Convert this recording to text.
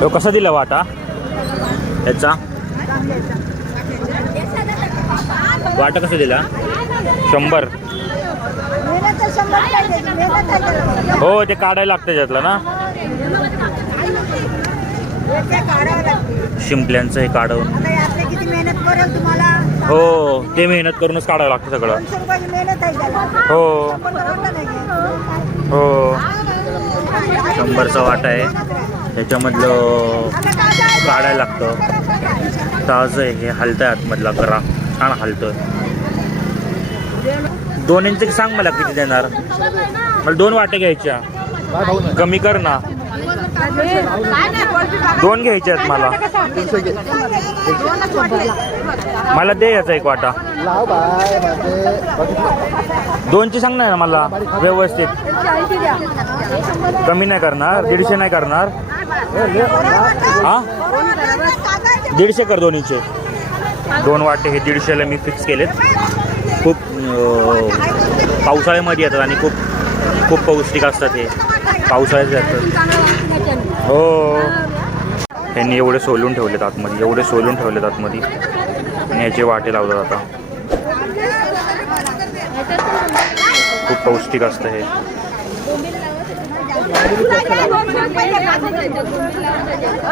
तो कसा दिला वाटा याचा? वाटा कसा दिला? 100. हो ते काढायला लागतं त्यातलं ना. शिंपल्यांचं हे काढून. हो ते मेहनत करूनच काढावं लागतं सगळं. हो हो 100चा वाटा आहे, त्याच्यामधलं काढायला लागतं. ताजं आहे हे, हलतंय आतमधला गरा, छान हलतोय. 2 इंच सांग मला किती देणार? मला 2 वाटे घ्यायच्या, कमी कर ना. 2 घ्यायचे आहेत मला. मला दे याचा 1 वाटा. 2ची सांग ना मला व्यवस्थित. कमी नाही करणार, 150 नाही करणार. हा 150 कर. 2 इंच 2 वाटे हे 150ला मी फिक्स केलेत. खूप पावसाळ्यामध्ये येतात आणि खूप खूप पौष्टिक असतात हे, पावसाळ्यात येतात. हो त्यांनी एवढे सोलून ठेवलेत आतमध्ये, एवढे सोलून ठेवलेत आतमध्ये आणि याचे वाटे लावतात आता. खूप पौष्टिक असतं हे.